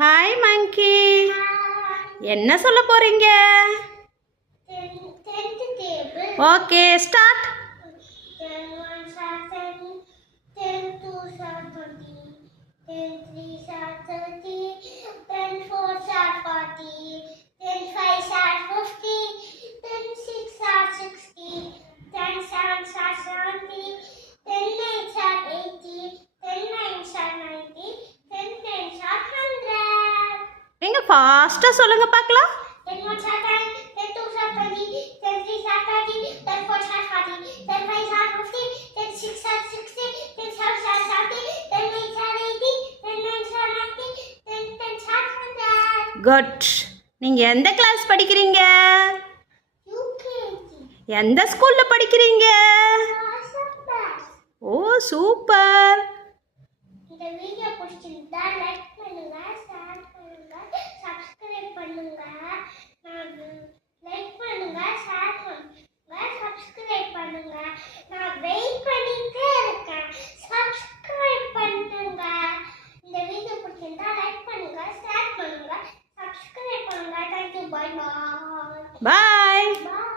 Hi மங்கி. என்ன சொல்ல போறீங்க? Okay start. 10 1 30, 10 2 30, 10 3 30, 10 4 40, 10 5 50, 10 6 60, 10 7 70, 10 8 80, 10 9 90, 10 10 100. நீங்க ஃபாஸ்டா சொல்லுங்க பார்க்கலாம். 10 1 10, 10 2 30, 10 3 30, 10 4 40, 10 5 50, 10 6 60, 10 7 70, 10 8 80, 10 9 90, 10 10 100. குட். நீங்க எந்த கிளாஸ் படிக்கிறீங்க? UKG. எந்த ஸ்கூல்ல படிக்கிறீங்க? Awesome class. ஓ சூப்பர். இந்த வீடியோ பிடிச்சிருந்தா லைக் பண்ணுங்க, ஷேர் பண்ணுங்க, சப்ஸ்கிரைப் பண்ணுங்க. லைக் பண்ணுங்க, ஷேர் பண்ணுங்க, சப்ஸ்கிரைப் பண்ணுங்க. நான் வெயிட் பண்ணிட்டே இருக்கேன். சப்ஸ்கிரைப் பண்ணுங்க. இந்த வீடியோ பிடிச்சிருந்தா லைக் பண்ணுங்க, ஷேர் பண்ணுங்க, சப்ஸ்கிரைப் பண்ணுங்க. Thank you. Bye bye. Bye. Bye.